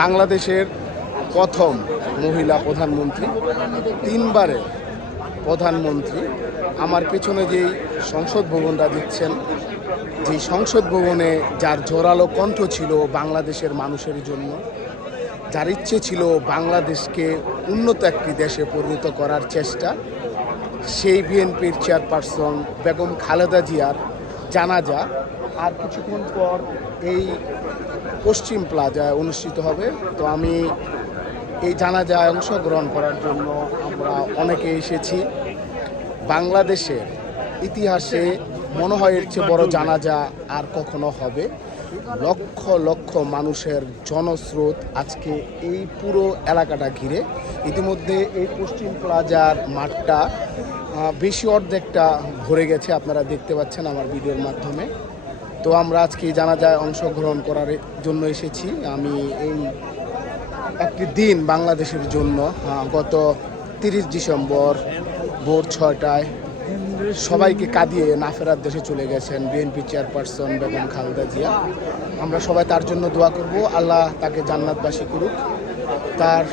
বাংলাদেশের প্রথম মহিলা প্রধানমন্ত্রী, 3বারের প্রধানমন্ত্রী। আমার পেছনে যেই সংসদ ভবনটা দিচ্ছেন, যেই সংসদ ভবনে যার জোরালো কণ্ঠ ছিল বাংলাদেশের মানুষের জন্য, যার ইচ্ছে ছিল বাংলাদেশকে উন্নত একটি দেশে পরিণত করার চেষ্টা, সেই বিএনপির চেয়ারপারসন বেগম খালেদা জিয়ার জানাজা আর কিছুক্ষণ পর এই পশ্চিম প্লাজায় অনুষ্ঠিত হবে। তো আমি এই জানাজায় অংশগ্রহণ করার জন্য আমরা অনেকে এসেছি। বাংলাদেশের ইতিহাসে মনে হয় এর চেয়ে বড় জানাজা আর কখনো হবে। লক্ষ লক্ষ মানুষের জনস্রোত আজকে এই পুরো এলাকাটা ঘিরে। ইতিমধ্যে এই পশ্চিম প্লাজার মাঠটা বেশি অর্ধেকটা ভরে গেছে, আপনারা দেখতে পাচ্ছেন আমার ভিডিওর মাধ্যমে। তো আমরা আজকে জানাজায় অংশগ্রহণ করার জন্য এসেছি। আমি এই একটি দিন বাংলাদেশের জন্য গত 30 ডিসেম্বর ভোর 6টায় সবাইকে কাঁদিয়ে না ফেরার দেশে চলে গেছেন বিএনপি চেয়ারপারসন বেগম খালেদা জিয়া। আমরা সবাই তার জন্য দোয়া করব, আল্লাহ তাকে জান্নাতবাসী করুক। তার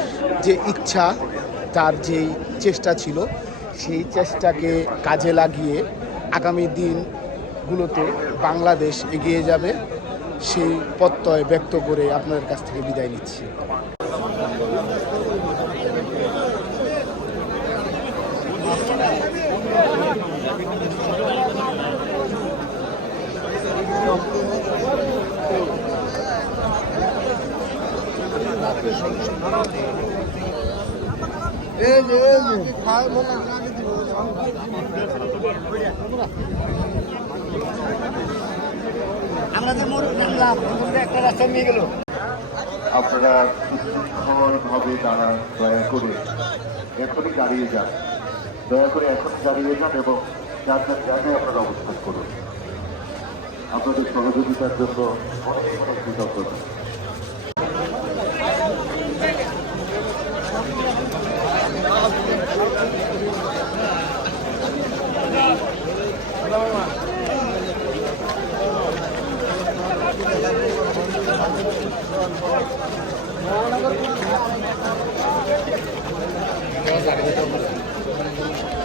যে ইচ্ছা, তার যেই চেষ্টা ছিল, সেই চেষ্টাকে কাজে লাগিয়ে আগামী দিনগুলোতে বাংলাদেশ এগিয়ে যাবে, সেই প্রত্যয় ব্যক্ত করে আপনাদের কাছ থেকে বিদায় নিচ্ছি। আপনারা সুশৃঙ্খলভাবে দাঁড়া দয়া করে এখনই দাঁড়িয়ে যান, দয়া করে এখনই দাঁড়িয়ে যান এবং যার যার জায়গায় আপনারা অবস্থান করুন। আপনাদের সহযোগিতার জন্য অনেক অনেক কৃতজ্ঞতা। জানাজা